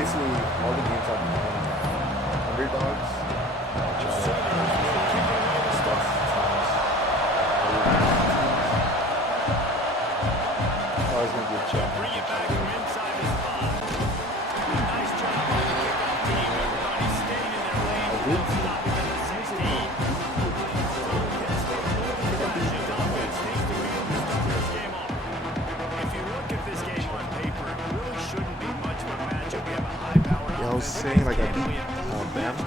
Basically, all the games I've won, underdogs, stuff, it's always gonna be a challenge. Bring it back from inside the spot. Nice job on the kickoff team. Everybody staying in their lane. Stopping at the 16. Offense takes the wheel to start this game off. If you look at this game on paper, it really shouldn't be much of a matchup. We have a high-powered Yeah, I was saying like I beat Bama.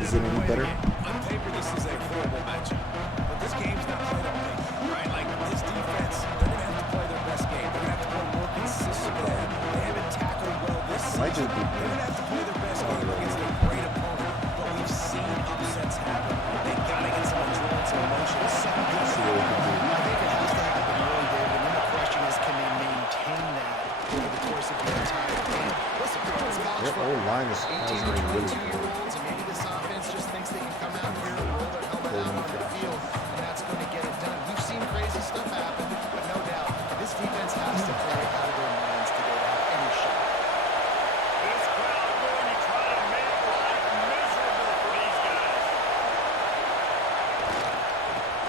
Is it any better? On paper, this is a horrible matchup. But this game's not played on paper, right? Like this defense, they're going to have to play their best game. They're going to have to play more consistently. They haven't tackled well this season. They're going to have to play their best game against a great opponent. But we've seen upsets happen. They got to get some endurance and emotion. Some good I think it has to happen early, David. And then the question is, can they maintain that over the course of the entire game? Listen, it's college Their football. whole line is 18 to really 22-year-olds, and maybe this offense just thinks they can come out here and roll their helmet out onto the field, and that's going to get it done. We've seen crazy stuff happen, but no doubt, this defense has to play out of their minds today to have any shot. This crowd going to try to make life miserable for these guys.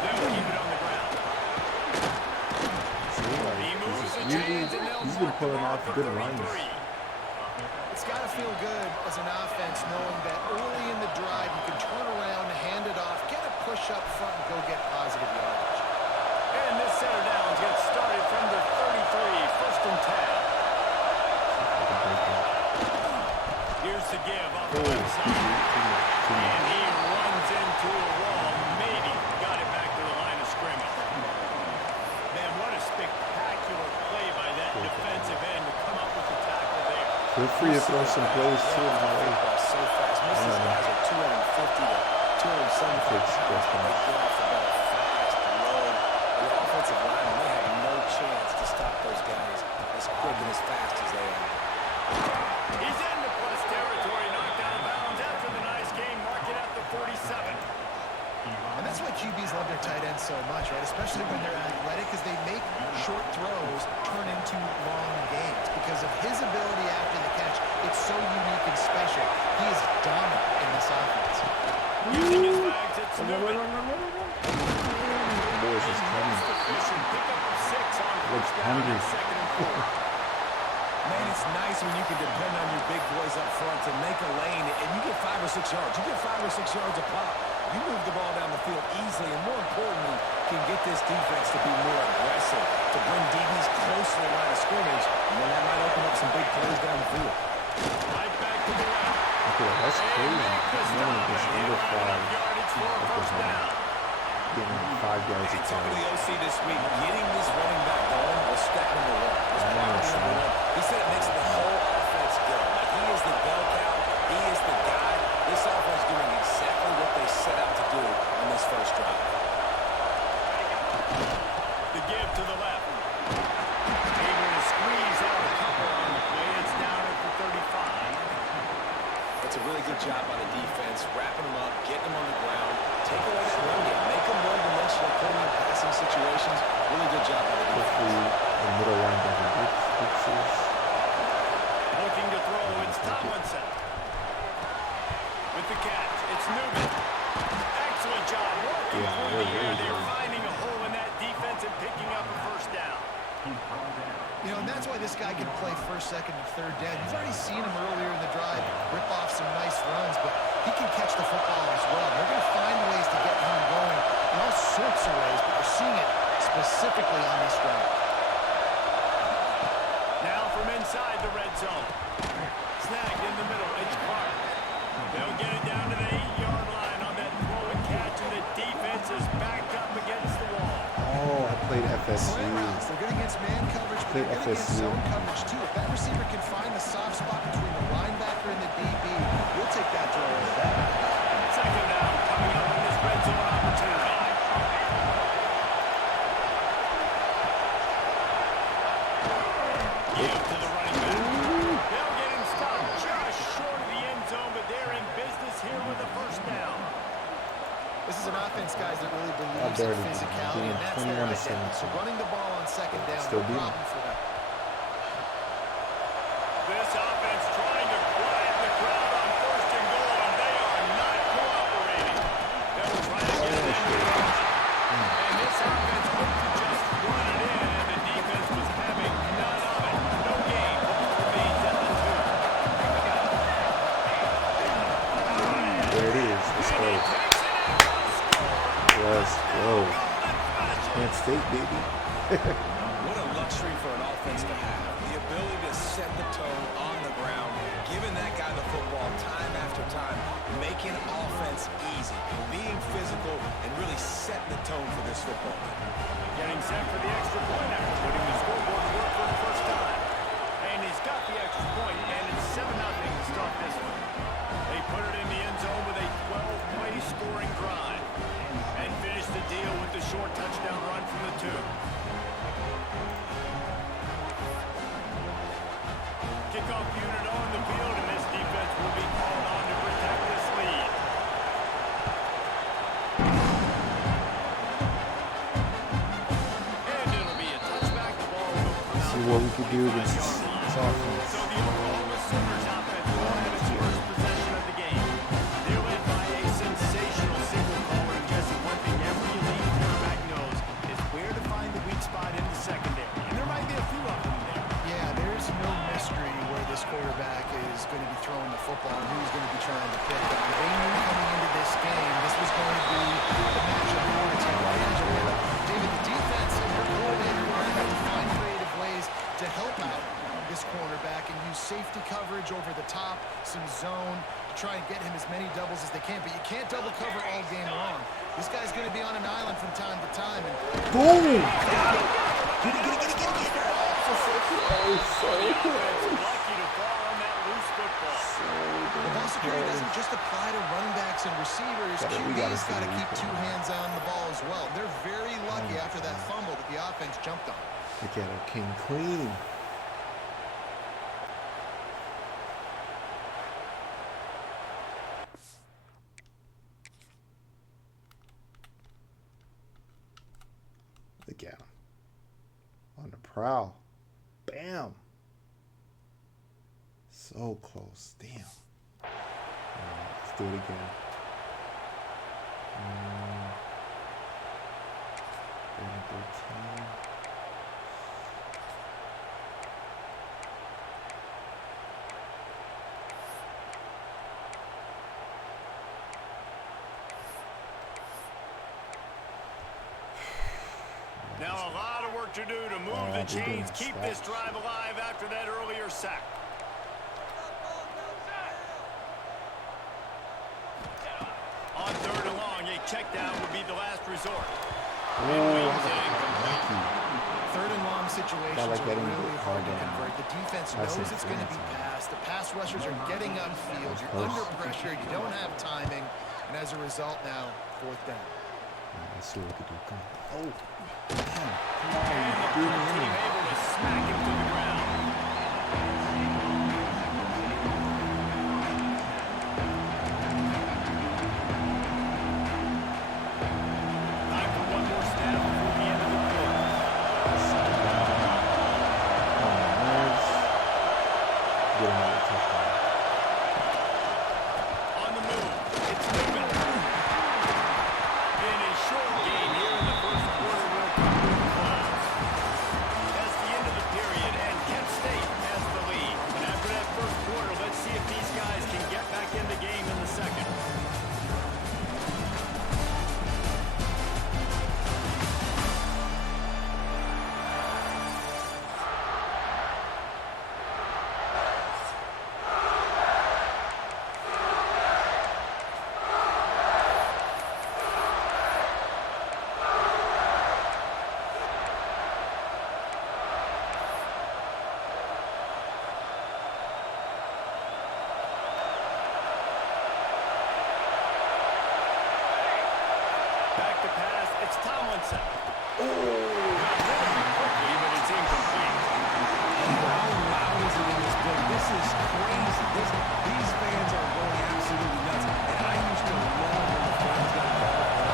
They'll keep it on the ground. He moves the chains and they'll He's been mark pulling the off mark good for runs. 33. It's got to feel good as an offense knowing that early in the drive you can turn around, hand it off, get a push up front, and go get positive yardage. And this center downs gets started from the 33, first and 10. Here's the give off the left side. And he runs into a wall. Maybe got it back to the line of scrimmage. Man, what a spectacular play by that defensive end to come up with the tackle there. Feel free to throw some plays too in my way. So fast. Most of these guys are 250 to 275. They get off the ball fast, low. The offensive line, they have no chance to stop those guys as quick and as fast as they are. He's into plus territory, knocked out of bounds after the nice game, mark it at the 47. And that's why QBs love their tight ends so much, right? Especially when they're athletic, because they make short throws turn into long gains. Because of his ability after the catch, it's so unique and special. He is dominant in this offense. Using his legs, it's Newman. Boys is coming. Pickup of 6 on Looks first down hungry. and second and 4. Man, it's nice when you can depend on your big boys up front to make a lane, and you get 5 or 6 yards. You get 5 or 6 yards a pop. You move the ball down the field easily, and more importantly, can get this defense to be more aggressive, to bring DBs close to the line of scrimmage, and then that might open up some big plays down the field. Right back to the left. Okay, that's crazy. No one gets under 5. Yardage for a first down. Getting 5 yards a Talking to time. the OC this week, getting this running back going was step number 1. Was priority number 1. He said it makes the whole offense go. Like he is the bell cow. He is the guy. This offense doing exactly what they set out to do on this first drive. The give to the left. Able to squeeze out a couple on the play. It's down at the 35. That's a really good job by the defense, wrapping them up, getting them on the ground, take away that run game, make them one-dimensional, put them in passing situations. Really good job by the defense. Hopefully, the middle linebacker blitzes. Looking to throw, it's Tomlinson. With the catch, it's Newman. Excellent job working through the air. They're finding a hole in that defense and picking up a first down. You know, and that's why this guy can play first, second, and third down. You've already seen him earlier in the drive rip off some nice runs, but he can catch the football as well. They're going to find ways to get him going in all sorts of ways, but we're seeing it specifically on this drive. Now from inside the red zone. Snagged in the middle, it's Clark. They'll get it down to the 8-yard line on that throw and catch, and the defense is backed up against the wall. Oh, I played FSU. They're good against man coverage, but they're good against zone coverage too. If that receiver can find the soft spot between the linebacker and the DB, we'll take that throw over that. Second down coming up in this red zone opportunity. This is an offense, guys, that really believes in barely beat physicality, them. and that's 21 their to identity. 17. So running the ball on second down, Still no beat 'em. problem for them. This offense trying to quiet the crowd on first and goal, and they are not cooperating. They will try to get it in. And this offense looked to just run it in, and the defense was having none of it. No gain. Ball remains at the 2. There it is. Let's go. Let's go. Can't State, baby. What a luxury for an offense to have. The ability to set the tone on the ground, giving that guy the football time after time, making offense easy, being physical, and really setting the tone for this football game. Getting set for the extra point after putting the scoreboard to work for the first time. And he's got the extra point, and it's 7-0 to start this one. They put it in the end zone with a 12-play scoring drive and finish the deal with the short touchdown run from the 2. Kickoff unit on the field, and this defense will be called on to protect this lead. And it'll be a touchback. The ball will come out See what we could do to the against 25-yard this line. offense. So the Oklahoma Sooners offense will have its first possession of the game. They're led by a sensational signal caller, and Jesse, one thing every elite quarterback knows is where to find the weak spot in the secondary. And there might be a few of them there. Yeah, there's no mystery where this quarterback is going to be throwing the football and who's going to be trying to pick on. They knew coming into this game this was going to be the matchup they wanted to take advantage of. David, the defense and their coordinator are going to have to find creative ways to help out this cornerback and use safety coverage over the top, some zone, to try and get him as many doubles as they can. But you can't double cover all game long. This guy's going to be on an island from time to time. And Boom! Lucky to fall on that loose football. the ball security doesn't just apply to running backs and receivers. QB's got to keep two hands on the ball as well. They're very lucky after that fumble that the offense jumped on. Look at our King Queen. Look at him. On the prowl. Bam. So close. Damn. All right, let's do it again. 13. Now a lot of work to do to move the chains, keep this drive alive after that earlier sack. On 3rd and long, a check down would be the last resort. Third and long situations like are getting really hard to down. convert. The defense That's knows it's going to be insane. passed. The pass rushers are getting upfield. You're under pressure. You don't have timing. And as a result now, 4th down. Let's see what we can do. Come on. Oh. Damn. Come And on. the Do punt me team in. able to smack him to the ground. Time for one more snap before the end of the quarter. Come on, nerds. Get another touchdown. On the move, it's Newman. And a short gain here in the first quarter will come to a close. That's the end of the period, and Kent State has the lead. And after that first quarter, let's see if these guys can get back in the game in the second. Back to pass, it's Tomlinson. Got rid of it quickly, but it's incomplete. How loud is it in this building? This is crazy. These fans are going absolutely nuts. And I used to love when the fans got called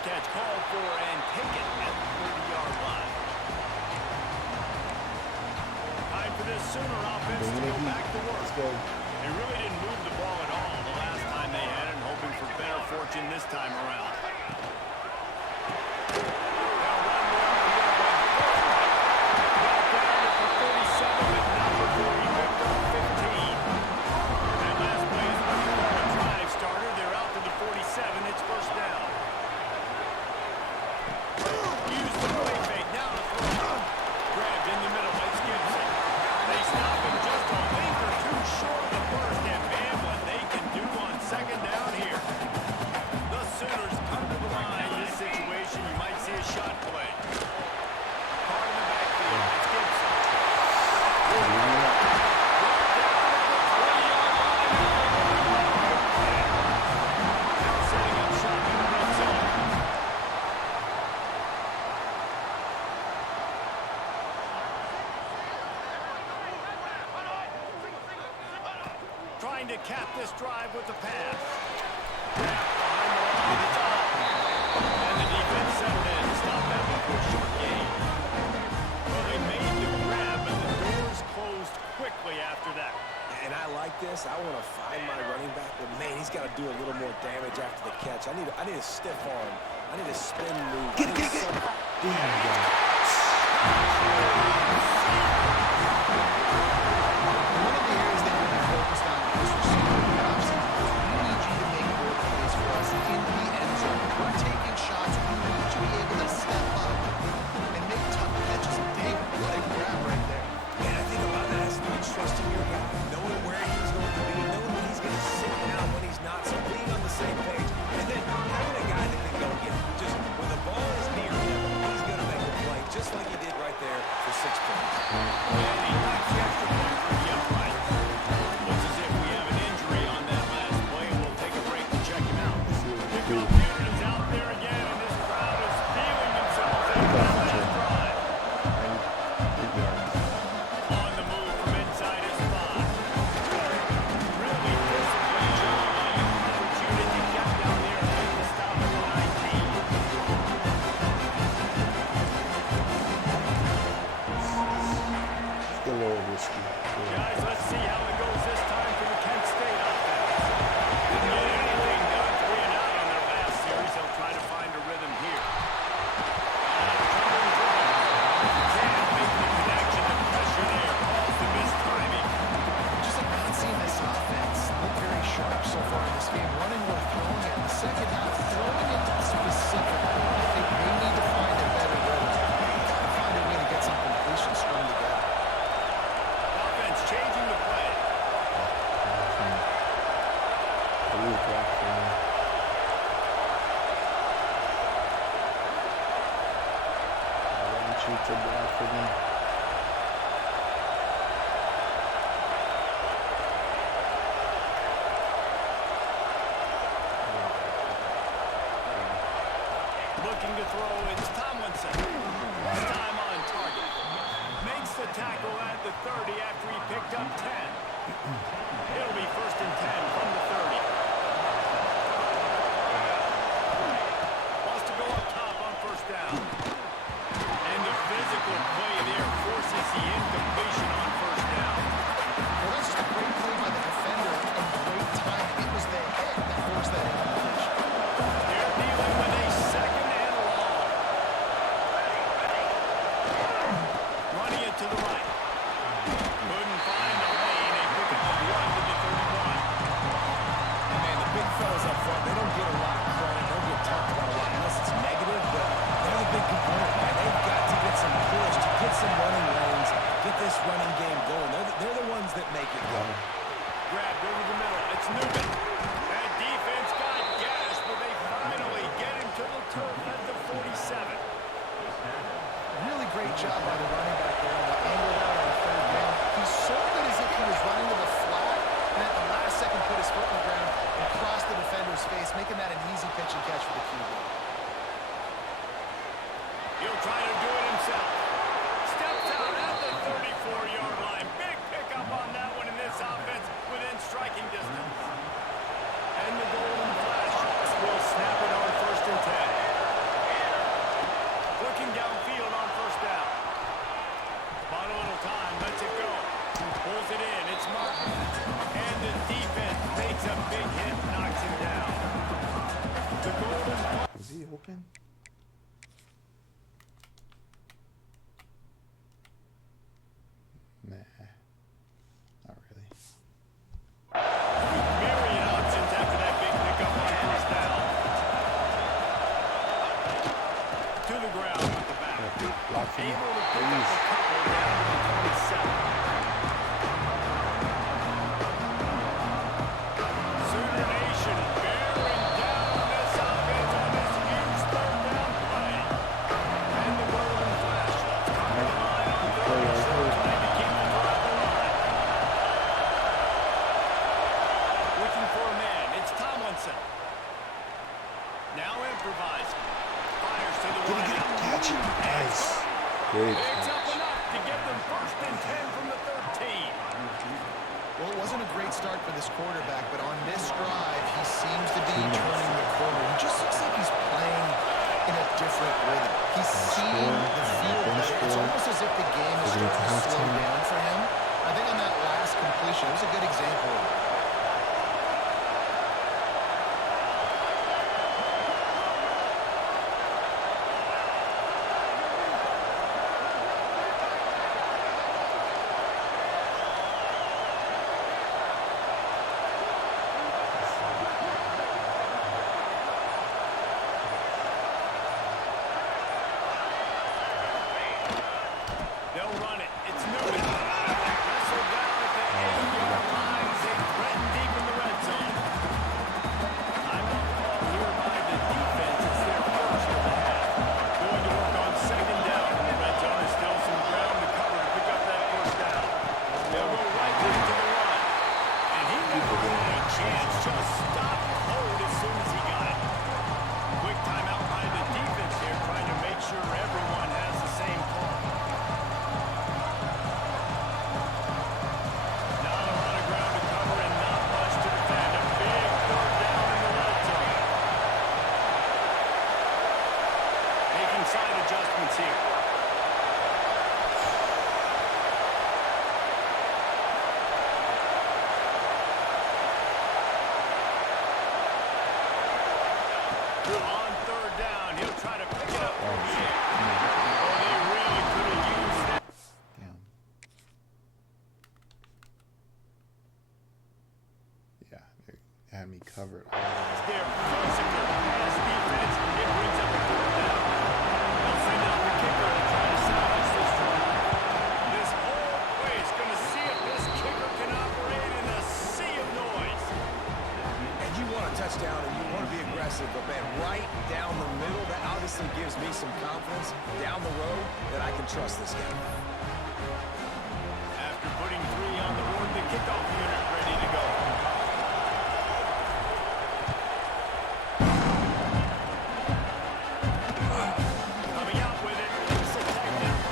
catch called for and taken at the 30-yard line. Time for this Sooner offense to go back to work. Let's go. They really didn't move the ball at all the last time they had it, hoping for better fortune this time around. Trying to cap this drive with the pass. And the defense settled in to stop that one for a short gain. Well, they made the grab, but the doors closed quickly after that. And I like this. I want to find my running back, but man, he's got to do a little more damage after the catch. I need a stiff arm. I need a spin move. Get it. One of the areas that we've been focused on is receiving the offseason. We need you to make more plays for us in the end zone. We're taking shots. We need you to be able to step up and make tough catches. David, what a grab right there. And I think a lot of that has to do with trusting your guy, knowing where he's going to be, knowing when he's going to sit down, when he's not, so being on the same page. And then having a guy that can go get just when the ball is near him, he's going to make the play, just like he did right there for 6 points. And he knocks the extra point for the upright. Looks as if we have an injury on that last play, and we'll take a break to check him out. Kickoff unit is out there again, and this crowd is feeling themselves after that last drive. On the move from inside his 5. Really disciplined job by the coverage unit to get down there and make the stop at the 19. Still a little risky. Guys, let's see how it goes this time for the Kent State offense. Didn't get anything done 3 and out on their last series. They'll try to find a rhythm here. Can't make the connection. The pressure there calls the missed timing. Just like not seeing this offense look very sharp so far in this game. Running or throwing it. In the second half, throwing it specifically. I think they need to find a better rhythm. Got to find a way to get some completion strung together. Offense changing the play. I want you to block for me. Looking to throw, it's Tomlinson. This time on target. Makes the tackle at the 30 after he picked up 10. It'll be 1st and 10 from the 30. Wants to go up top on 1st down. And the physical play there forces the incompletion on 1st down. Well, that's just a great play by the defender and great timing. It was the hit that forced that incompletion. They're dealing with a 2nd and long. Running it to the right. Couldn't find the lane. They pick up the 1 to the 31. And man, the big fellas up front, they don't get a lot of credit. They don't get talked about a lot unless it's negative, but they're the big component, man. They've got to get some push, to get some running lanes, get this running game going. They're the ones that make it go. Grabbed over the middle. It's Newman. That defense got gas, but they finally get him to the turf at the 47. Really great job by the running back there on the angle out on 3rd down. He sold it as if he was running to the flat, and at the last second put his foot on the ground and crossed the defender's face, making that an easy pitch and catch for the QB. He'll try to do it himself. Steps out at the 34-yard line. Big pickup on that one in this offense within striking distance. And the golden flash will snap it on 1st and 10. ground with the back. Block him. Able to pick up Please. a couple down to the 27. Sooner Nation bearing down this offense on this huge third down play. And the golden flash. Come to the line on third and short, trying to keep the drive alive. Looking for a man. It's Tomlinson. Now improvising. Fires to the right. Catch it. Nice. Great Picks up catch. enough to get them first and 10 from the 13. Well, it wasn't a great start for this quarterback, but on this drive, he seems to be turning the corner. He just looks like he's playing in a different rhythm. He's seeing the field better. It's almost as if the game is starting to slow down for him. I think on that last completion, it was a good example of it. They'll run it. It's Newton. Wrestled down at the 8-yard line as they threaten deep in the red zone. Timeout call here by the defense. It's their first of the half. Going to work on second down in the red zone. There's still some ground to cover to pick up that first down. They'll go right into the run. And he never had a chance. Just stopped cold as soon as he got it. Quick timeout by the defense here, trying to make sure everyone has the same call. Not a lot of ground to cover and not much to defend. A big third down in the red zone. Making side adjustments here. On third down, he'll try to pick it up from the air. Oh, they really could have used that. Damn. Yeah, they had me covered. They're forcing their pass defense. It brings up a third down. They'll send out the kicker to try to salvage this drive. This whole place going to see if this kicker can operate in a sea of noise. And you want a touchdown and you want to be aggressive, but man, right down the middle, that obviously gives me some confidence down the road that I can trust this guy. After putting 3 on the board, the kickoff unit ready to go. Coming out with it, it's a technique.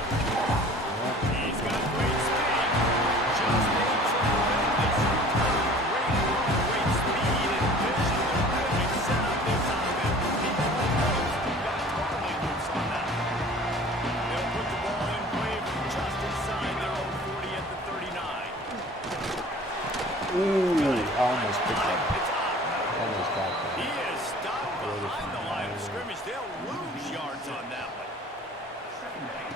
He's got great speed. Just a tremendous return. Great work, great speed, and vision to really set up this offense. He almost got totally loose on that. They'll put the ball in play from just inside their own 40 at the 39. Ooh, I almost picked up. It's up. Almost got He that. is stopped behind the line of scrimmage. They'll lose yards on that one.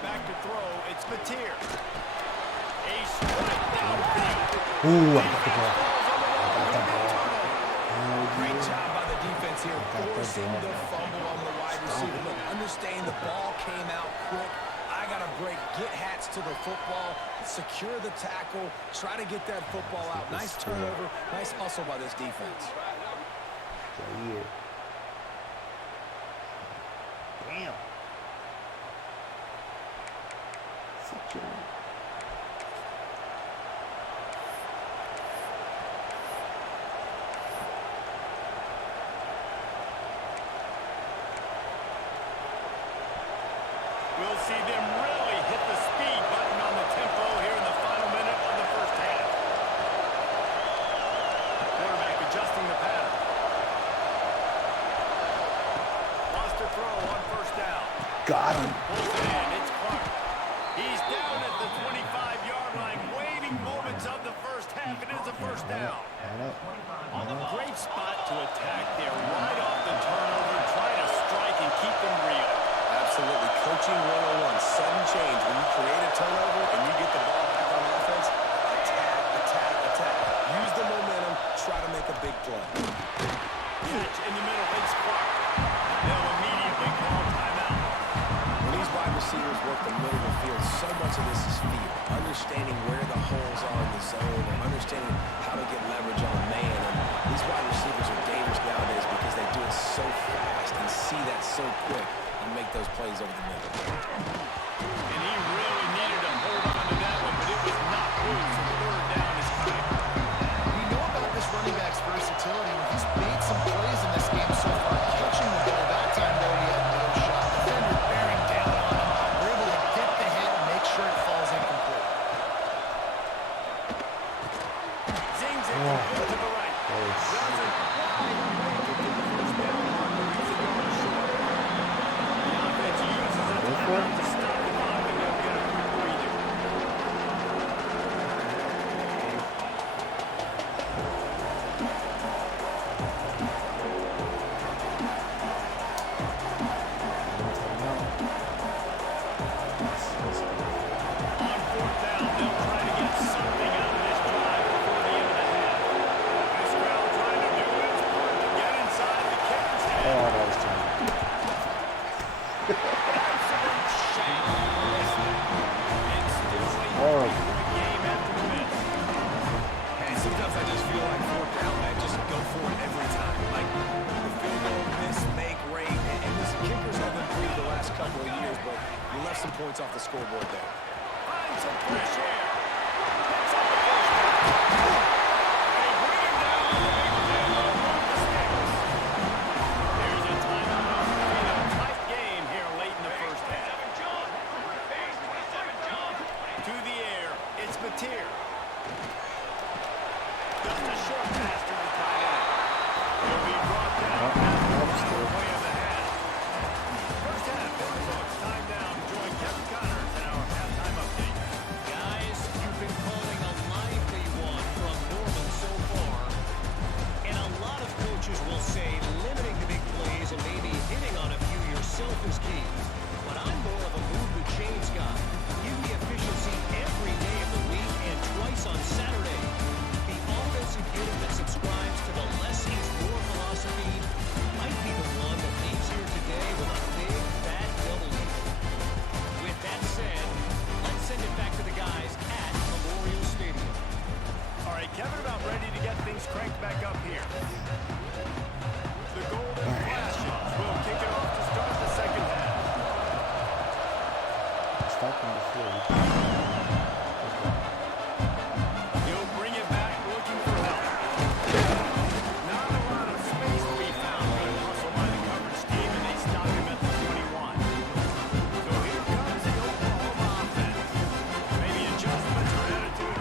Back to throw. It's Mateer. A strike downfield. Ooh, I got the ball. Great job by the defense here, got the forcing ball. the fumble on the wide receiver. Look, understand the ball came out quick. I got to break, get hats to the football, secure the tackle, try to get that football out. Nice turnover, nice hustle by this defense. Right here. Damn. Sit your We'll see them really hit the speed button on the tempo here in the final minute of the first half. Quarterback adjusting the pattern. Lost a throw on first down. got him. Pulls it in. It's Clark. He's down at the 25-yard line, waiting moments of the first half. It is a first down. On a great spot to attack there, right off the turnover, try to strike and keep them real. Absolutely. Coaching 101, sudden change. When you create a turnover and you get the ball back on offense, attack, attack, attack. Use the momentum, try to make a big play. Catch in the middle, it's Clark. They'll immediately call timeout. When much of this is feel, understanding where the holes are in the zone, and understanding how to get leverage on a man. And these wide receivers are dangerous nowadays because they do it so fast and see that so quick and make those plays over the middle. And he really needed to hold on to that one, but it was not good, so third down is coming. We know about this running back's versatility. He's made some plays in this game so far, catching the ball. That time, though, he had no shot. Defender bearing down on him. They're able to get the hit and make sure it falls incomplete. Zings it to the right. Doesn't quite make it to the first down marker. He's a yard short. The offense uses a timeout to stop the clock, and they'll get a quick breather. On fourth down, they'll try to get something out of this drive before the end of the half. This crowd trying to do its part to get inside the kicker's head. Oh, that was too Absolute shameless. Instantly Horrible. game after miss. Hey, sometimes I just feel like fourth down, man, just go for it every time. Like, the field goal, miss, make, rate, and this kickers have improved the last couple of years, but you left some points off the scoreboard there. Find some fresh air. Picks up the first down. They bring him down on the big play along the sticks. There's a timeout on the field. A tight game here late in the first half. To the air, it's Mateer. Just a short pass to the tight end. He'll be brought down past the play of the half. First half in the books. Time now to join Kevin Connors in our halftime update. Guys, you've been calling a lively one from Norman so far. And a lot of coaches will say limiting the big plays and maybe hitting on a few yourself is key. But I'm more of a move the chains guy. Give me efficiency every day of the week and twice on Saturday. The offensive unit that subscribes to the less is more philosophy might be the one that leaves here today with a big fat W. With that said, let's send it back to the guys at Memorial Stadium. All right, Kevin about ready to get things cranked back up here. The Golden Flashes will kick it off to start the second half. Stop on the floor. He'll bring it back looking for help. Not a lot of space to be found. Good hustle by the coverage team, and they stop him at the 21. So here comes the Oklahoma offense. Maybe adjustments or attitude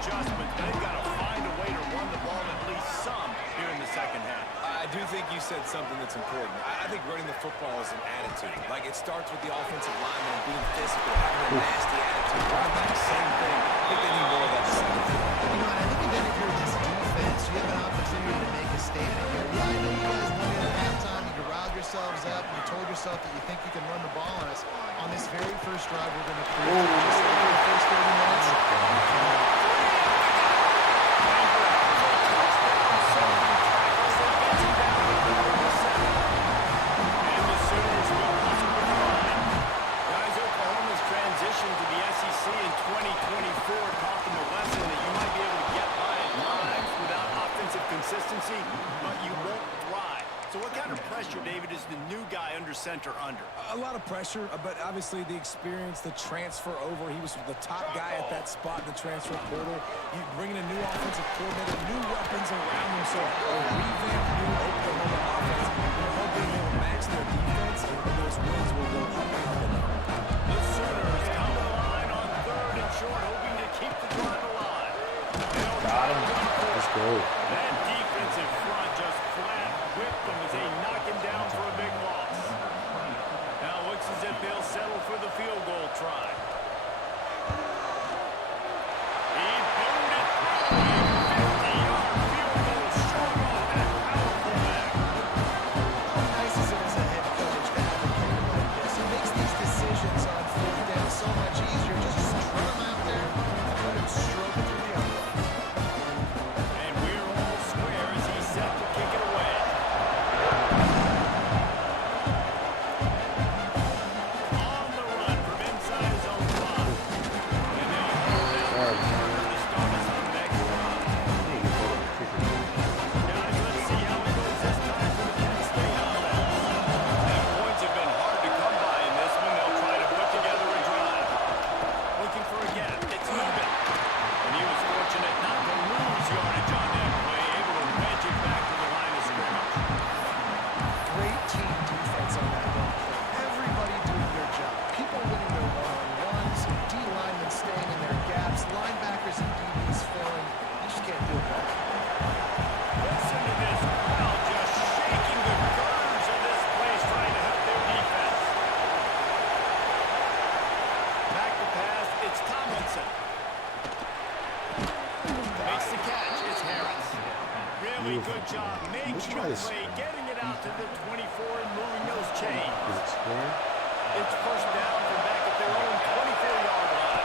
adjustments. They've got to find a way to run the ball at least some here in the second half. I do think you said something that's important. I think running the football is an attitude. Like, it starts with the offensive lineman being physical, having a nasty attitude. Running back, same thing. I think they need more of that second half. You know, and I think even if you're this defense, you have an opportunity to make a statement here. Yeah, I know you guys went in at halftime, you riled yourselves up, and you told yourself that you think you can run the ball on us. On this very first drive, we're going to prove it. Just like in the first 30 minutes. And the Sooners will hustle the line. Guys, Oklahoma's transition to the SEC in 2024 taught them a lesson that you might be able to get by at times without offensive consistency, but you won't thrive. So what kind of pressure, David, is the new guy under center under? A lot of pressure, but obviously the experience, the transfer over. He was the top guy at that spot in the transfer portal. You bring in a new offensive coordinator, new weapons around him, so a revamped new Oklahoma offense. They're hoping they will match their defense, and those wins will go up and up and up. The Sooners come to the line on third and short, hoping to keep the drive alive. Got him. Let's go. That defensive front just flat whipped them as they knock him down for a big loss. Now it looks as if they'll settle for the field goal try. He boomed it through a 50-yard field goal short off that powerful back. good job making Let's the try this. play, getting it out to the 24 and moving those chains. Is it square? It's first down from back at their own 24-yard line.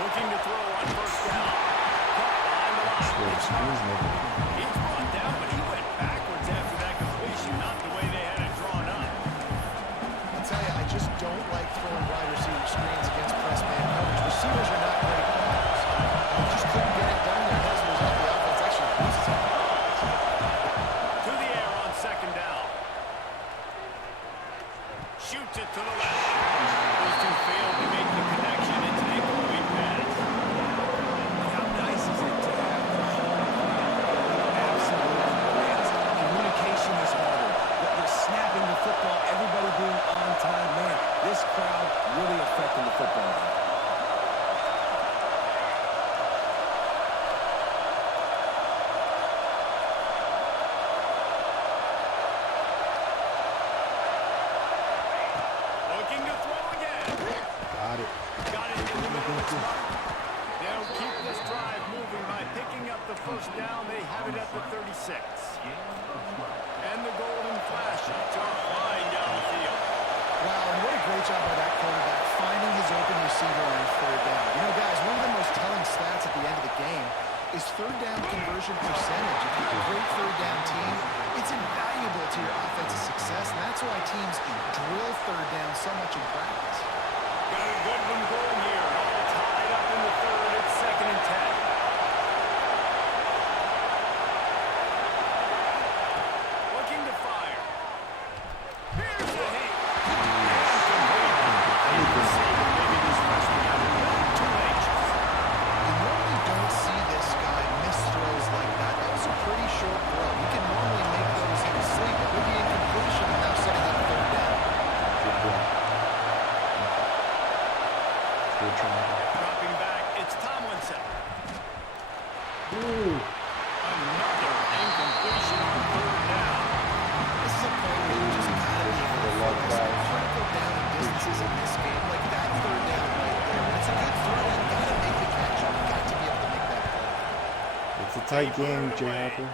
Looking to throw on first down. Caught behind the line. Square. It's Screen's never. He's brought down, but he went backwards after that completion, not the way they had it drawn up. I'll tell you, I just don't like throwing wide receiver screens against press man coverage. Receivers are not great corners. They just couldn't get it done there. As a result, the offense actually loses it. To the air on second down. Shoots it to the left. Those two failed to make the connection. It's an incomplete pass. How nice is it to have the whole crowd absolutely bananas? Communication is harder. They're snapping the football, everybody being on time. Man, this crowd really affecting the football game. Looking to throw again. Got it. Got it into the middle of its mark. They'll keep this drive moving by picking up the first down. They have it at the 36. And the golden flash are flying down the field. Wow, and what a great job by that quarterback, finding his open receiver on third down. You know, guys, one of the most telling stats at the end of the game is third down conversion percentage. If you're a great third down team, it's invaluable to your offensive success, and that's why teams drill third down so much in practice. Got a good one going here. All tied up in the third. It's 2nd and 10. Looking to fire. Here's the hit. Maybe this freshman got a little too anxious. You normally don't see this guy miss throws like that. That was a pretty short throw. He can normally make those in his sleep, but with the incompletion, now setting up third down. Good block. Good try. Dropping back, it's Tomlinson. Ooh. Another incompletion on third down. This is a point where you just gotta be able to Love focus that. on critical down and distances in this game. Like that third down right there. When it's a good throw, you gotta make the catch. You got to be able to make that play. It's a tight game, Jay Harper.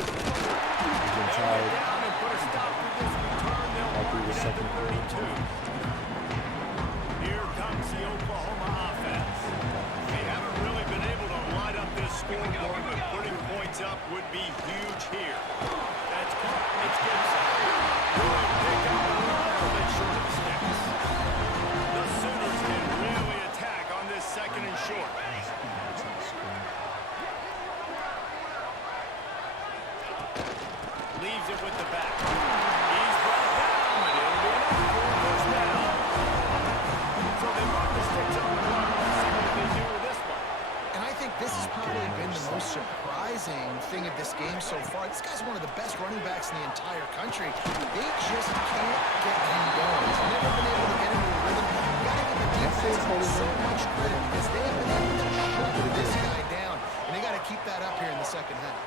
He's been tired. Down and put a stop to this return. They'll All through mark the it at second quarter. 32. Here comes the Oklahoma offense. They haven't really been able to light up this scoreboard, but putting points up would be huge here. That's caught. It's Gibson. Good pick up a little bit short of the sticks. The Sooners can really attack on this 2nd and short. Leaves it with the back. He's brought down, but it'll be enough for a first down. So they mark the sticks on the run. Let's see what they do with this one. And I think this has probably been the most surprising thing of this game so far. This guy's one of the best running backs in the entire country. They just can't get him going. He's never been able to get into a rhythm. You gotta give the defense so much credit because they have been able to shut this guy down. And they gotta keep that up here in the second half.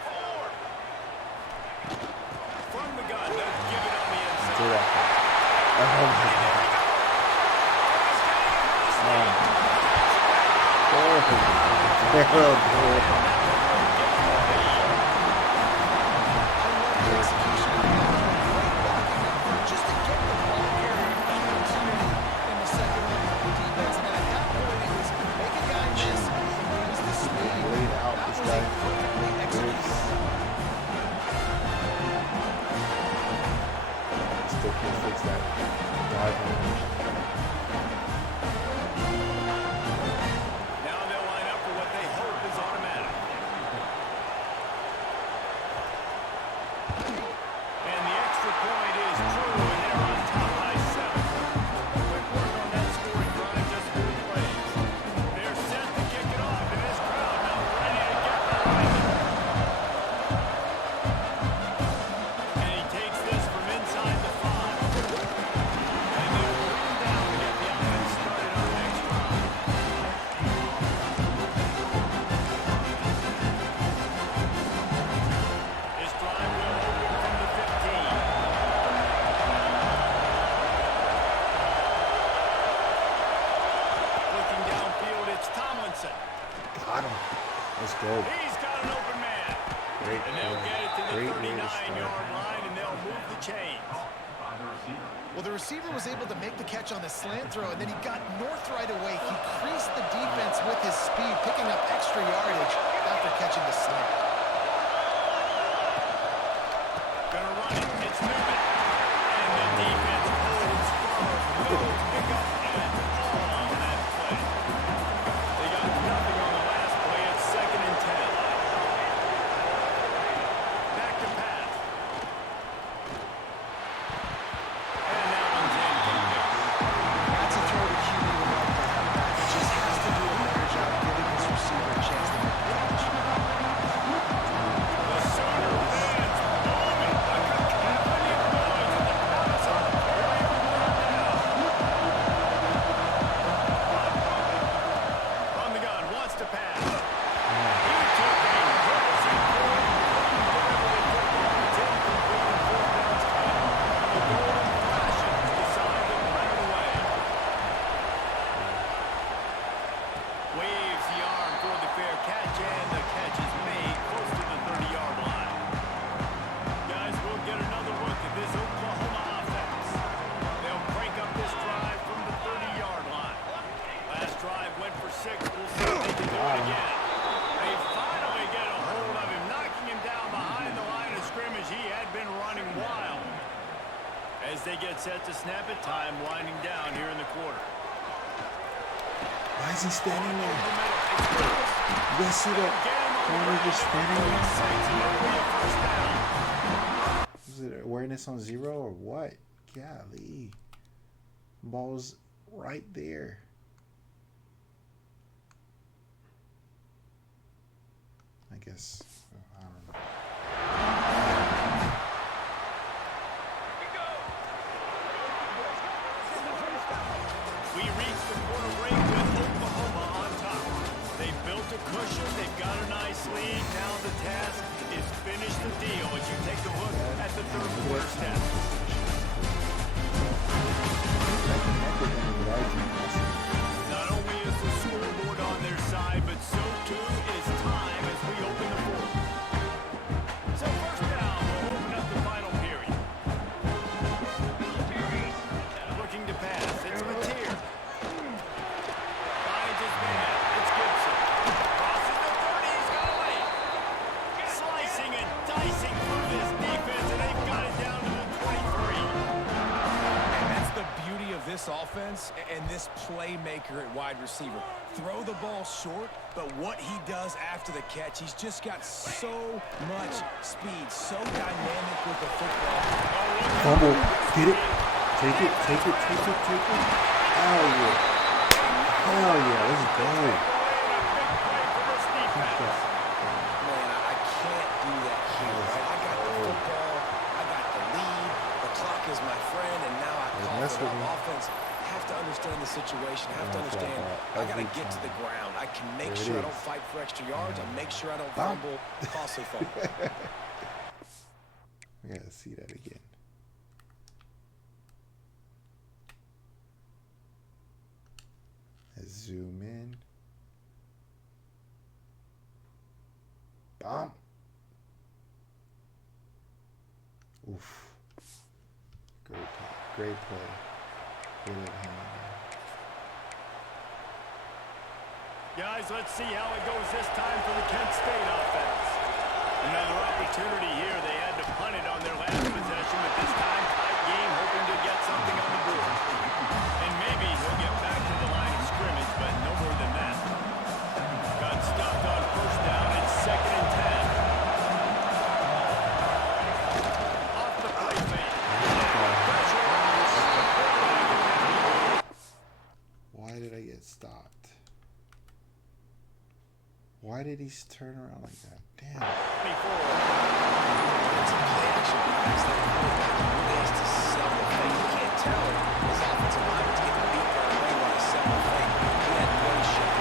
From the gun, they'll give it on the inside. Do that. Oh my God. Terrible. I love the execution of that. Great blocking up front just to get the ball carrier an opportunity in the second level of the defense. And at that point, it was make a guy miss and use the speed. Laid out That this was guy. a perfectly executed. Still can't fix that. Dive range. Now they'll line up for what they hope is automatic. And the extra point is true, and they're on top by 7. Quick work on that scoring drive, just 4 plays. They're set to kick it off, and this crowd now ready to get behind them. And he takes this from inside the 5. And they'll bring him down to get the offense started on the next drive. This drive will open from the 15. Looking downfield, it's Tomlinson. Got him. Let's go. He's got an open man. And they'll play. get it to the Great way to 39-yard start. line, and they'll move the chains. Well, the receiver was able to make the catch on the slant throw, and then he got north right away. He creased the defense with his speed, picking up extra yardage after catching the slant. Gonna run it. It's moving. And the defense holds firm. No pickup at all on that play. They got nothing on the last play. It's 2nd and 10. Back to pass. And that one's incomplete. That's a throw to QB would like to have back. He just has to do a better job giving his receiver a chance to make the catch. The Sooner fans booming. A cacophony of noise at the pass on the very down. From the gun, wants to pass. He took a crazy throw. Delivered it football. It's incomplete and 4th down's coming. The golden flashes decide to run it away. Waves the arm for the fair catch, and the catch is made close to the 30-yard line. Guys, we'll get another look at this Oklahoma offense. They'll break up this drive from the 30-yard line. Last drive went for 6. We'll see if they can do it again. They finally get a hold of him, knocking him down behind the line of scrimmage. He had been running wild. As they get set to snap it, time winding down here in the quarter. Why is he standing there? It's close. You guys see that? Get him on the Corner ground. just standing there? 6, and it'll be a first down. Is it awareness on 0 or what? Golly. Ball's right there. I guess. I don't know. We reached the quarter break with Oklahoma on top. They've built a cushion. They've got a nice lead. Now the task is finish the deal as you take a look at the third quarter stats. Not only is the scoreboard on their side, but so too is time as we open the fourth. So first down, we'll open up the final period. Looking to pass. It's Mateer. Finds his man. It's Gibson. Crosses the 30. He's got a lane. Slicing and dicing through this defense, and they've got it down to the 23. And that's the beauty of this offense and this playmaker at wide receiver. Throw the ball short, but what he does after the catch, he's just got so much speed, so dynamic with the football. Fumble. Get it. Take it. Take it. Take it. Take it. Hell yeah. Hell yeah. Let's go. Man, I can't do that here, right? I got the football, I got the lead, the clock is my friend, and now I call mess it with off. me. Offense, have to understand the situation, have to Don't flop understand out I got to every get to time. the ground. I can make There it sure I is. don't fight for extra yards. I make sure I don't Bump. fumble, costly fumble. I gotta see that again. Let's zoom in. Bump. Oof. Great play. Great play. Good hand. Guys, let's see how it goes this time for the Kent State offense. Another opportunity here. They had to punt it on their last possession, but this time tight game, hoping to get something on the board. And maybe he'll get back to the line of scrimmage, but no more than that. Got stuffed on first down. It's 2nd and 10. Off the play fake. Pressure on. Why did I get stopped? Why did he turn around like that? Damn. 24. It's a play action pass that quarterback really has to sell the fake. You can't tell his offensive lineman's getting beat by the way when I sell the fake. He had no shot.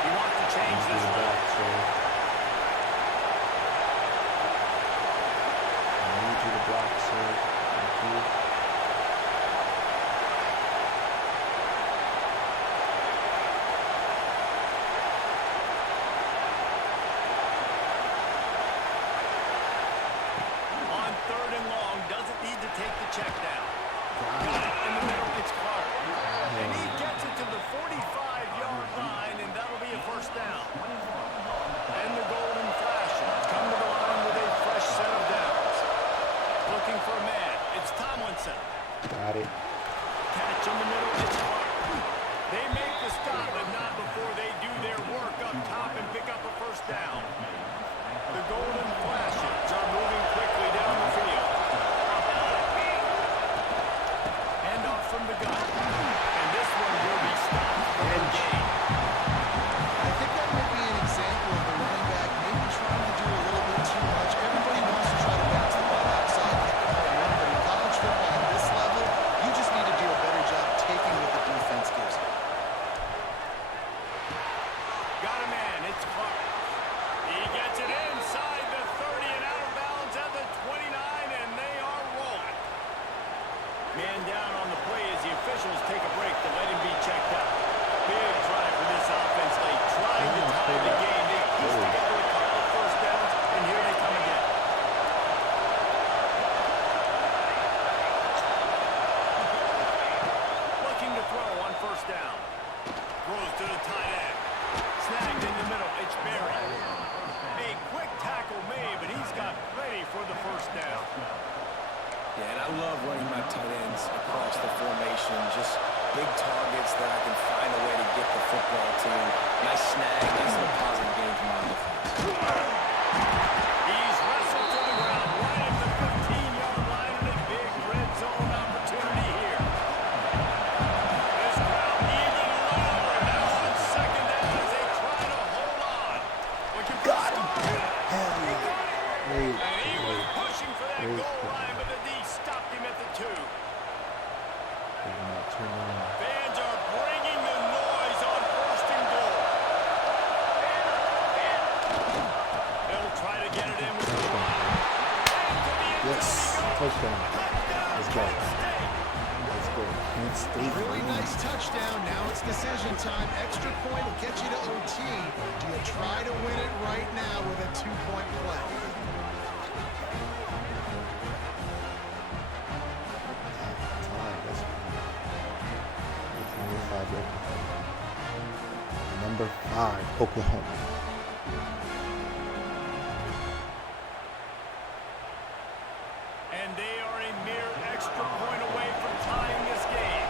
He wants to change this Back, route. so I need you to block, sir. Thank you. check down. Got it in the middle. It's Clark. And he gets it to the 45-yard line, and that'll be a first down. And the Golden Flashes come to the line with a fresh set of downs. Looking for a man. It's Tomlinson. Got it. Catch in the middle. It's Clark. They make the stop, but not before they do their work up top and pick up a first down. The Golden Flashes are moving quickly down the field. Hand off from the gun. And this one will be stopped for a gain. I think that might be an example of the running back maybe trying to do a little bit too much. Everybody wants to try to bounce the ball outside and hit the home run, but in college football at this level, you just need to do a better job taking what the defense gives you. Got a man. It's Clark. He gets it inside the 30 and out of bounds at the 29, and they are rolling. Man down on the play as the officials take a break to let him be checked out. Big drive for this offense late, trying to tie the game. They piece together a couple of first downs, and here they come again. Looking to throw on first down. Throws to the tight end. Snagged in the middle. It's Berry. A quick tackle made, but he's got plenty for the first down. Yeah, and I love running my tight ends across the formation. Just big targets that I can find a way to get the football to. Nice snag, nice little positive game from our defense. He's wrestled to the ground right at the 15-yard line, and a big red zone opportunity here. This crowd even louder now on second down as they try to hold on. Looking for Got him. Hell He yeah. got it. Wait, And he was wait. pushing for that Wait. goal line, but the D stopped him at the 2. They're gonna turn around. Fans are bringing the noise on first and goal. They'll try to get it in with the line. Yes, touchdown. Let's go. Let's go. Kent State. Really nice touchdown. Now it's decision time. Extra point will get you to OT. Do you try to win it right now with a 2-point play? Number 5, Oklahoma. And they are a mere extra point away from tying this game.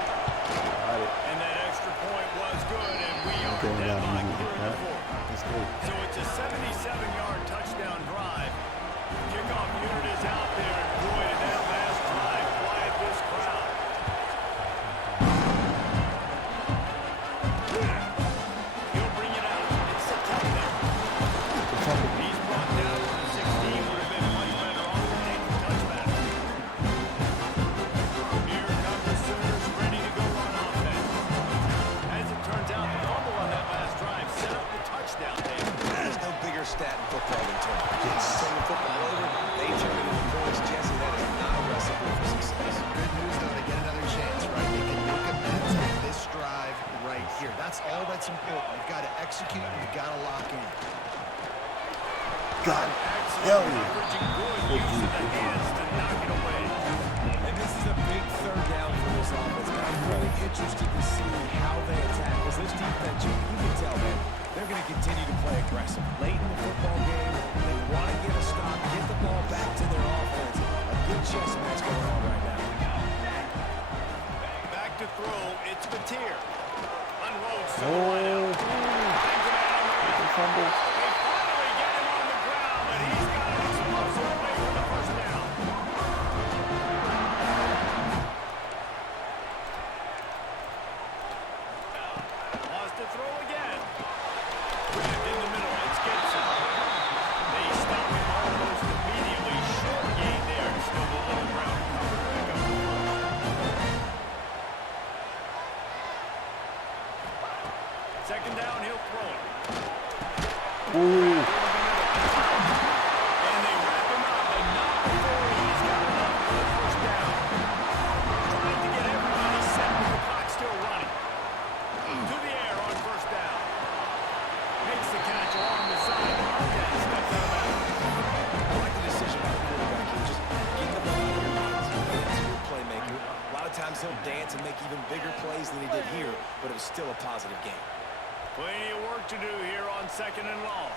Got it. And that extra point was good, and we are Going down deadlocked easy here with in the that. fourth. Let's go. So it's a 77-yard touchdown drive. Kickoff unit is out there, and boy, did that last drive quiet this crowd. He'll bring it out. It's a touchdown. He's brought down to the 16. Would have been much better off to take the touchback. Here come the Sooners, ready to go on offense. As it turns out, the fumble on that last drive set up the touchdown, Dave. There's no bigger stat in football than turnovers. Yes. Turn the football over, they turn it into points. Jesse, that is not a recipe for success. Good news, though, they get another chance, right? They can make amends with this drive right here. That's all that's important. You've got to execute, and you've got to lock in. Got it. Hell yeah. Good use of the hands to knock it away. And this is a big third down for this offense. And I'm really interested to see how they attack. Because this defense, you can tell, man, they're going to continue to play aggressive. Late in the football game, they want to get a stop, get the ball back to their offense. A good chess match going on right now. Back to throw. It's Mateer. Unloads to the Oh. wideout. Finds a man on the right. Fumble. They finally get him on the ground, but he's got an explosive away for the first down. Wants to throw again. Grabbed in the middle. It's Gibson. chance and make even bigger plays than he did here, but it was still a positive game. Plenty of work to do here on 2nd and long.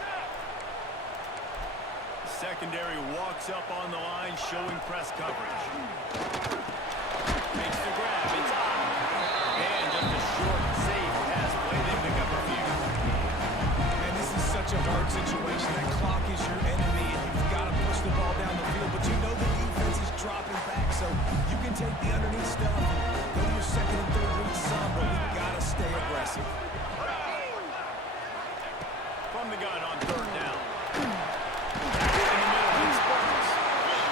Secondary walks up on the line, showing press coverage. Makes the grab. It's up. And just a short, safe pass play. They pick up a few. And this is such a hard situation. That clock is your enemy, and you've got to push the ball down the field. But you know the defense is dropping back, so you can take the underneath stuff and go to your 2nd and 3rd read some, but we've got to stay aggressive. From the gun on 3rd down. Back in the middle, it's Burks.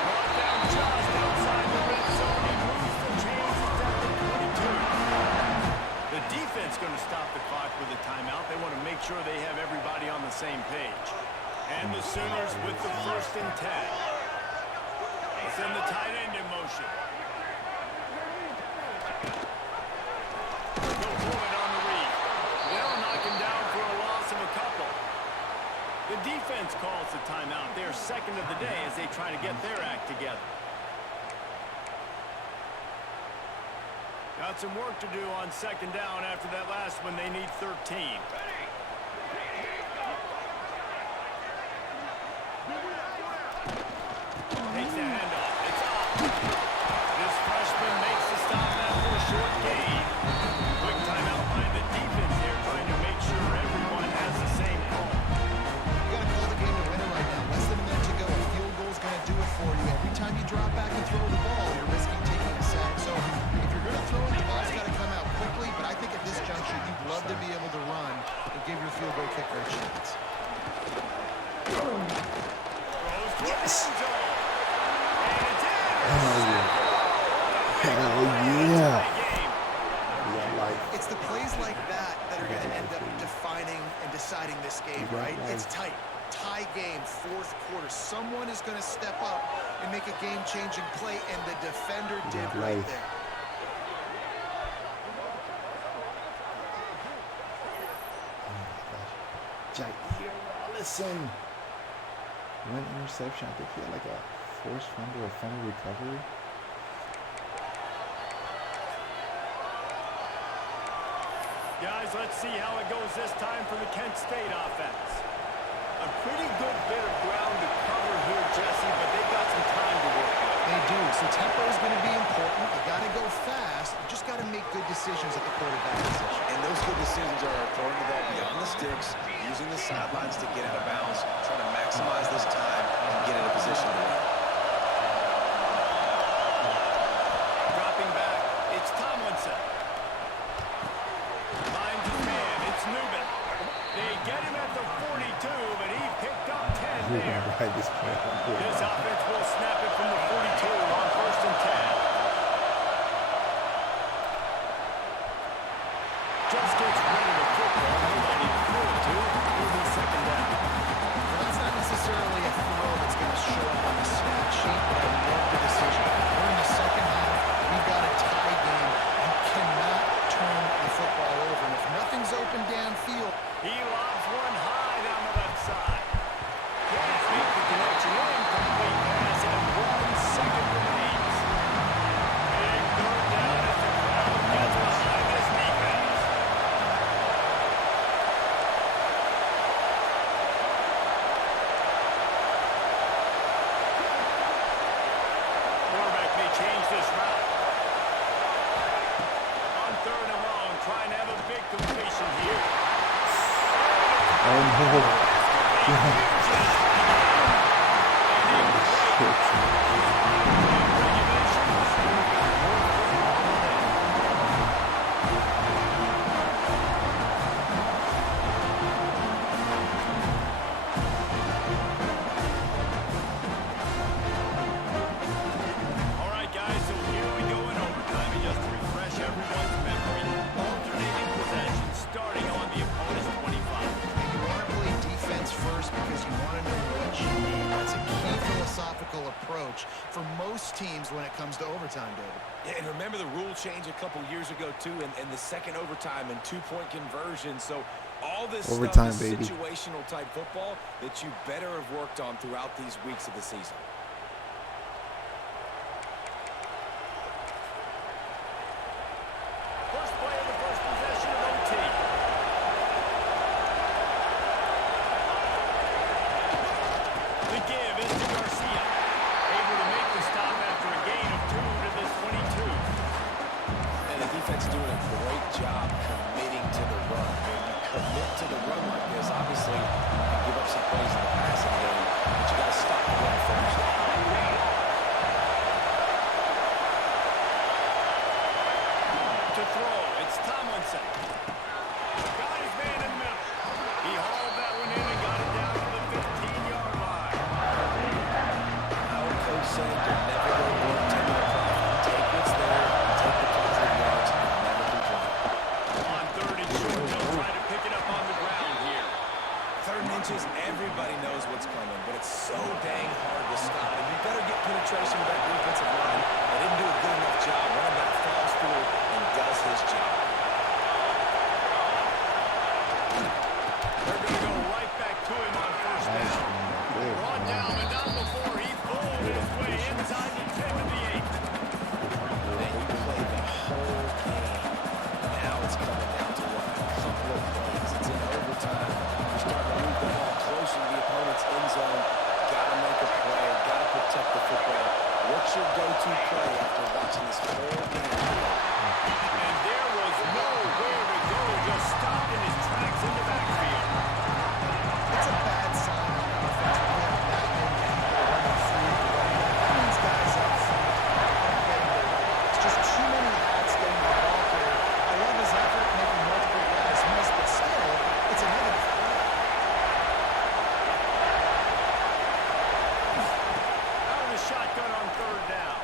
Brought down just outside the red zone. He moves the chains. It's at the 22. The defense going to stop the clock with a timeout. They want to make sure they have everybody on the same page. And the Sooners with the 1st and 10. Send the tight end in motion. Go for it on the read. They'll knock him down for a loss of a couple. The defense calls the timeout. Their 2nd of the day as they try to get their act together. Got some work to do on 2nd down after that last one. They need 13. Takes the handoff. It's up. This freshman makes the stop after a short gain. Quick timeout by the defense here, trying to make sure everyone has the same call. You got to call the game to win it right now. Less than a minute to go. A field goal is going to do it for you. Every time you drop back and throw the ball, you're risking taking a sack. So if you're going to throw it, the ball's got to come out quickly. But I think at this juncture, you'd love to be able to run and give your field goal kicker a chance. Yes! Hell yeah. Hell yeah. Yeah, like, It's the plays like that that are going to end up defining and deciding this game, right? It's tight. Tie game, 4th quarter. Someone is going to step up and make a game-changing play, and the defender did right there. Jair Allison. One interception. I think he had like a forced fumble or fumble recovery. Guys, let's see how it goes this time for the Kent State offense. A pretty good bit of ground to cover here, Jesse, but they've got some time to work with. They do. So tempo is going to be important. You got to go fast. You just got to make good decisions at the quarterback position. And those good decisions are throwing the ball beyond the sticks, using the sidelines to get out of bounds, trying to maximize this time and get in a position to win. Dropping back, it's Tomlinson. Finds his man, it's Newman. They get him at the 42, but he picked up 10 there. This offense will snap it from the 42 on 1st and 10. Just gets rid of the football. Nobody to throw it to. It'll be 2nd down. Well, that's not necessarily a throw that's going to show up on the stat sheet, but I love the decision. We're in the 2nd half. We've got a tie game. You cannot turn the football over. And if nothing's open downfield, He lobs one high down the left side. Can't make the connection. Incomplete pass, and 1 second remains. Big 3rd down as the crowd gets behind this defense. Quarterback may change this route. On 3rd and long, trying to have a big completion here. Oh no. All right, guys, so here we go in overtime. And just to refresh everyone's memory, alternating possession starting on the opponent's 25. you want to play defense first because you want to know what you need. That's a key philosophical approach for most teams when it comes to overtime, David. Yeah, and remember the rule change a couple years ago, too, and the 2nd overtime and 2-point conversion. So all this Overtime, stuff is baby. situational type football that you better have worked on throughout these weeks of the season. The give is to Garcia. Able to make the stop after a gain of 2 to the 22. And the defense doing a great job committing to the run. When you commit to the run like this, obviously you can give up some plays in the passing game, but you got to stop the run first. To throw, it's Tomlinson. Got his man in the middle. He hauled that one in and got it down to the 15-yard line. Our coach said you're never going to work taking a profit. Take what's there, take the positive yards, and never complain. On 3rd and short, they'll try to pick it up on the ground here. 3rd and inches, everybody knows what's coming, but it's so dang hard to stop. And you better get penetration with that defensive line. They didn't do a good enough job. One of them falls through and does his job. They're going to go right back to him on 1st down. Brought down, but not before he pulled his way inside the 10 to the 8. Then you play the whole game. Now it's coming down to what? A couple of plays. It's in overtime. You're starting to move the ball closer to the opponent's end zone. Got to make a play. Got to protect the football. What's your go-to play after watching this whole game? And there was nowhere to go, just stopped in his tracks in the backfield. It's a bad sign on offense when you have that many people running through the running back. That means guys up front aren't getting there. It's just too many hats getting the ball here. I love his effort making multiple guys miss, but still, it's a negative play. Out of the shotgun on 3rd down.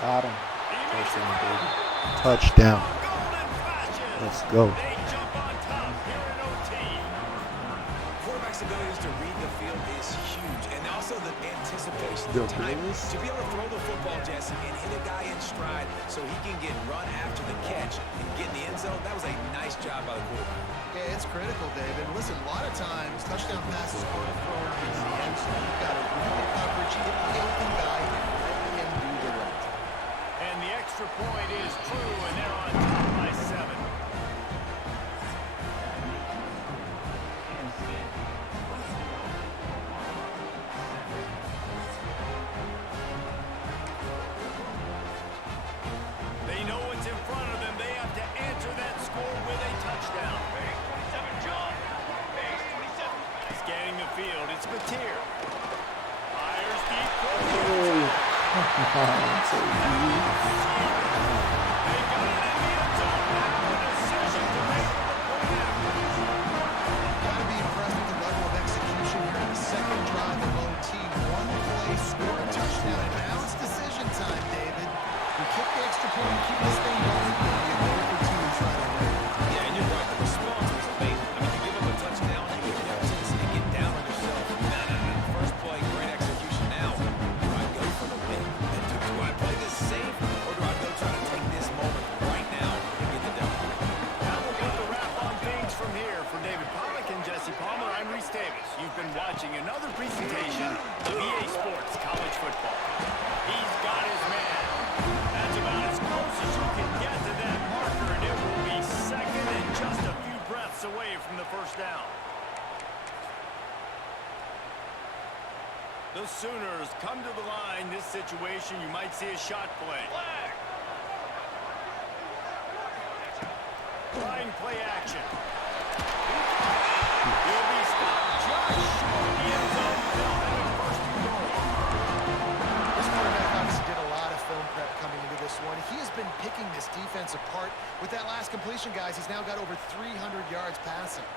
Got him. He makes it through. Touchdown. Golden flashes. Let's go. They jump on top here in OT. Quarterback's abilities to read the field is huge, and also the anticipation, The the time Bills? to be able to throw the football, Jesse, and hit a guy in stride so he can get run after the catch and get in the end zone. That was a nice job by the quarterback. Yeah, it's critical, David. Listen, a lot of times, touchdown passes are thrown in the end zone. You've got to read the coverage, hit the open guy, and let him do the rest. And the extra point is true, and they're on top by 7. They know what's in front of them. They have to answer that score with a touchdown. Scanning the field, it's Mateer. Fires deep. They got it in the end zone. Now a decision to make on the point after. Got to be impressed with the level of execution here in the second drive of OT. One play, score a touchdown, and now it's decision time, David. We kick the extra point and keep this thing going. Maybe a goal or two and try to win. Yeah, and you're right. The response was amazing. I mean, you give up a touchdown, you get the opportunity to get down on yourself. No. First play, great execution. Now, do I go for the win? And do I play this safe, or do I go try to take this moment right now and get the W? Now we'll put the wrap on things from here. For David Pollack and Jesse Palmer, I'm Reese Davis. You've been watching another presentation of EA Sports College Football. He's got his man. That's about as close as you can get to that marker, and it will be second and just a few breaths away from the 1st down. The Sooners come to the line. This situation, you might see a shot play. Line play action. He'll be stopped just short of the end zone. They'll have it 1st and goal. This quarterback obviously did a lot of film prep coming into this one. He has been picking this defense apart. With that last completion, guys, he's now got over 300 yards passing.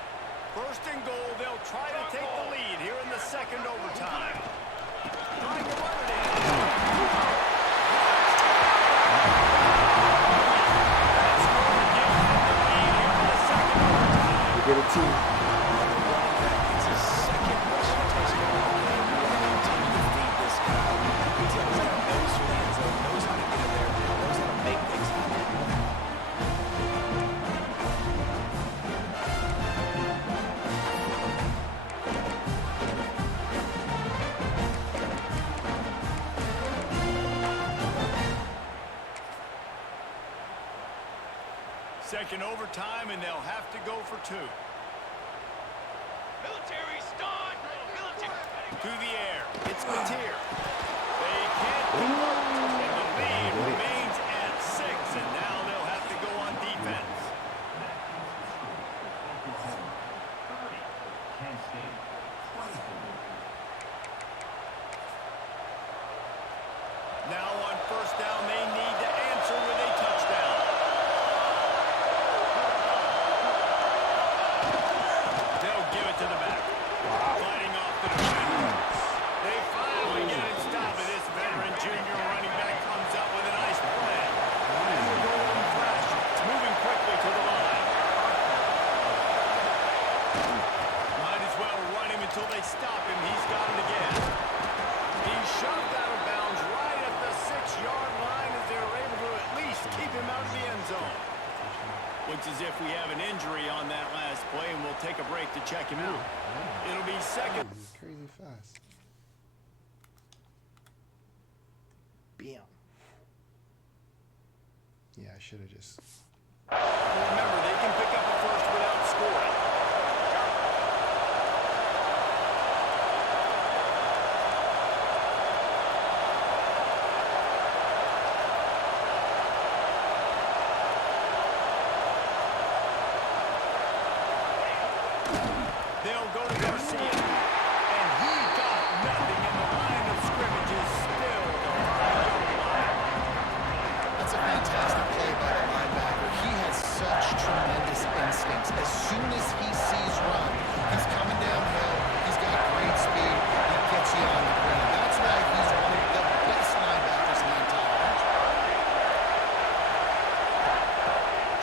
1st and goal. They'll try to take the lead here in the second overtime. Trying to run it in. We get a 2. It's his second rushing touchdown of the game. We want to continue to feed this guy. You can tell he's got a nose for the end zone, knows how to get in there, knows how to make things happen. Second overtime, and they'll have to go for 2. Military start. Military. through the air. It's Mateer. They can't convert, and the lead remains at 6, and now they'll have to go on defense. Now on first down, they need to answer with a touchdown. They'll give it to the back. Fighting off the defender. They finally get it stopped. This veteran junior running back comes up with a nice play. And the goal in fashion. It's moving quickly to the line. Might as well run him until they stop him. He's got it again. He's shoved out of bounds right at the 6-yard line as they're able to at least keep him out of the end zone. Looks as if we have an injury on that last play, and we'll take a break to check him out. It'll be second. He's crazy fast. Bam. Yeah, I should have just. Remember, they can pick up a first without scoring. They'll go to Garcia, and he got nothing, and the line of scrimmage is still the 5-yard line. That's a fantastic play by the linebacker. He has such tremendous instincts. As soon as he sees run, he's coming downhill. He's got great speed. He gets you on the ground. That's why he's one of the best linebackers in the entire country.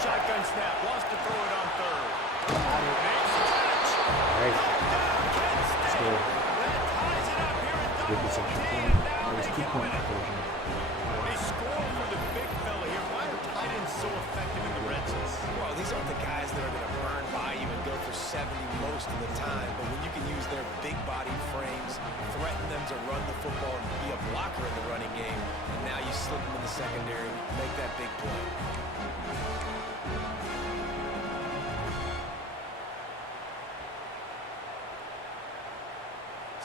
Shotgun snap, wants to throw it on third. Makes the catch. Right. Touchdown, Kent Let's State. go. That ties it up here at Good double reception. and It now was they 2 can point win it. conversion. They score for the big fella here. Why are tight ends so effective in the red zone? Well, these aren't the guys that are going to burn by you and go for 70 most of the time. But when you can use their big body frames, threaten them to run the football and be a blocker in the running game, and now you slip them in the secondary, make that big play.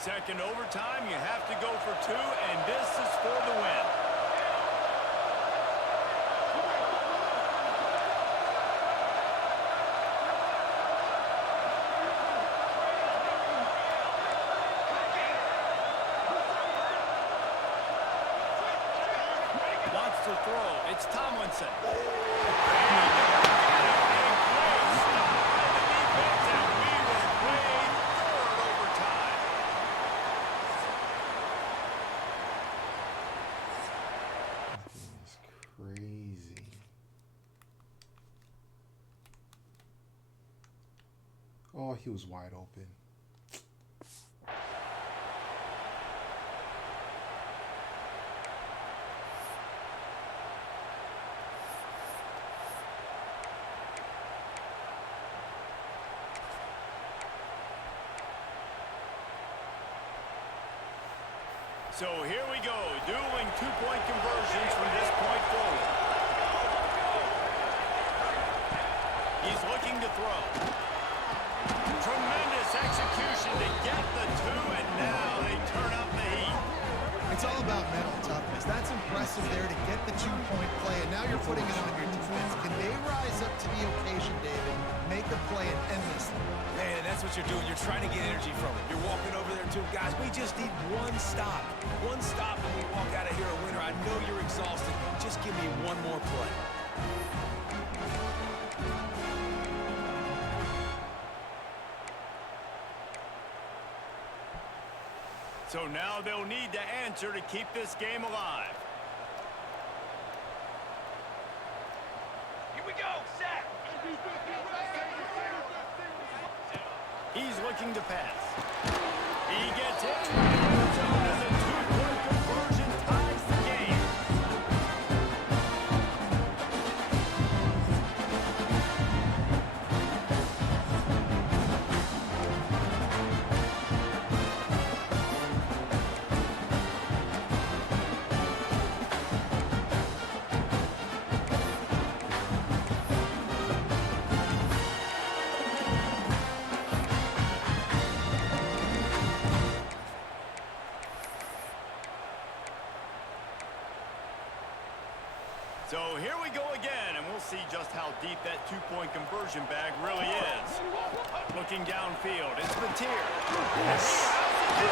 Second overtime, you have to go for 2, and this is for the win. Wants to throw. It's Tomlinson. And he does. And a great stop by the defense, and we will play third overtime. It's crazy. Oh, he was wide open. So here we go, dueling 2-point conversions from this point forward. He's looking to throw. Tremendous execution to get the 2, and now they turn up the heat. It's all about mental toughness. That's impressive there to get the 2-point play, and now you're putting it on your defense. Can they rise up to the occasion, David? Make a play and end this thing. Man, that's what you're doing. You're trying to get energy from it. You're walking over there to him. Guys, we just need one stop. One stop and we walk out of here a winner. I know you're exhausted. Just give me one more play. So now they'll need to answer to keep this game alive. Here we go. Set. He's looking to pass. He gets it in the end zone, and the 2-point conversion ties the game. So here we go again, and we'll see just how deep that two-point conversion bag really is. Looking downfield, it's Batier. Yes. They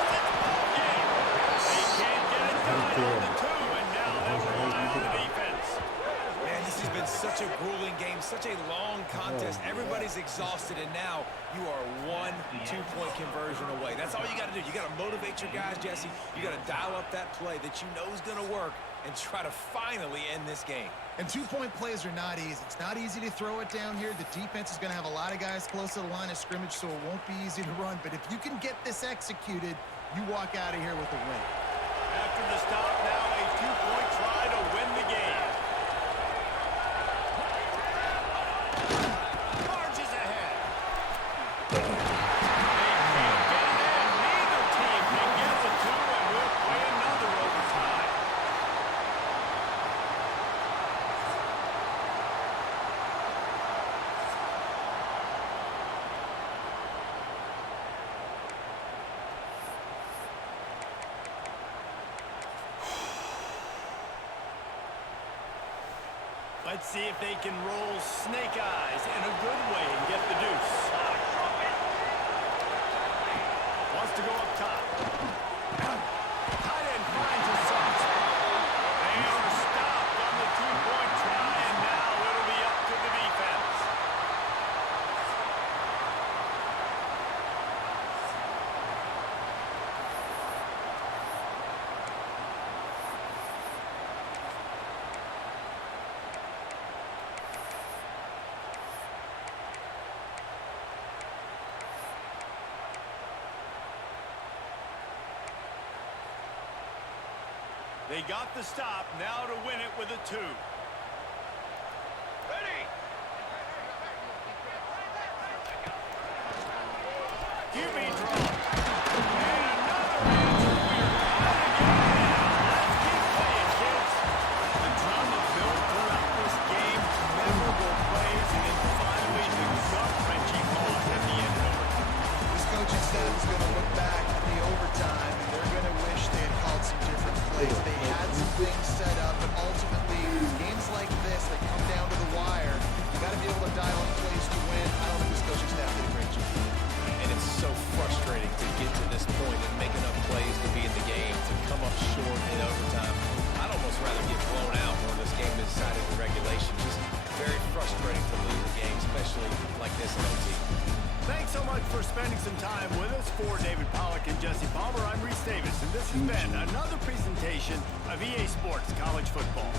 can't get it done on the two, and now they'll rely on the defense. Man, this has been such a grueling game, such a long contest. Everybody's exhausted, and now you are one two-point conversion away. That's all you got to do. You got to motivate your guys, Jesse. You got to dial up that play that you know is going to work and try to finally end this game. And two-point plays are not easy. It's not easy to throw it down here. The defense is going to have a lot of guys close to the line of scrimmage, so it won't be easy to run. But if you can get this executed, you walk out of here with a win. After the stop, now a two-point try to win the game. Marches ahead. They can't get it in. Neither team can get the two, and we'll play another overtime. Let's see if they can roll snake eyes in a good way and get the deuce. Wants to go up top. Tight end finds a soft spot. They are stopped on the two-point try, and now it'll be up to the defense. They got the stop, now to win it with a two. Ready! QB draw. And another answer. We're out again. Let's keep playing, kids. The drama built throughout this game. Memorable plays, and then finally the gut-wrenching moment at the end of it. This coaching staff is going to look back at the overtime, and they're going to wish they had called some different plays. They had some things set up, but ultimately, games like this, they come down to the wire. You got to be able to dial in plays to win. I don't think this coaching staff did a great job. And it's so frustrating to get to this point and make enough plays to be in the game, to come up short in overtime. I'd almost rather get blown out when this game is decided in regulation. Just very frustrating to lose a game, especially like this in OT. Thanks so much for spending some time with us. For David Pollack and Jesse Palmer, I'm Reese Davis, and this has been another presentation of EA Sports College Football.